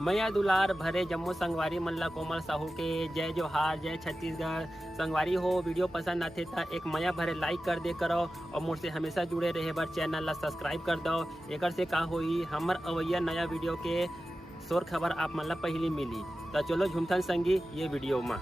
मैया दुलार भरे जम्मू संगवारी मल्ला कोमल साहू के जय जोहार, जय छत्तीसगढ़। संगवारी हो वीडियो पसंद आते तो एक मैया भरे लाइक कर दे करो और मुझसे हमेशा जुड़े रहे बर चैनल ला सब्सक्राइब कर दो। एक से का होई हमर अवैया नया वीडियो के शोर खबर आप मन ला पहली मिली। तो चलो झुमथन संगी ये वीडियो में।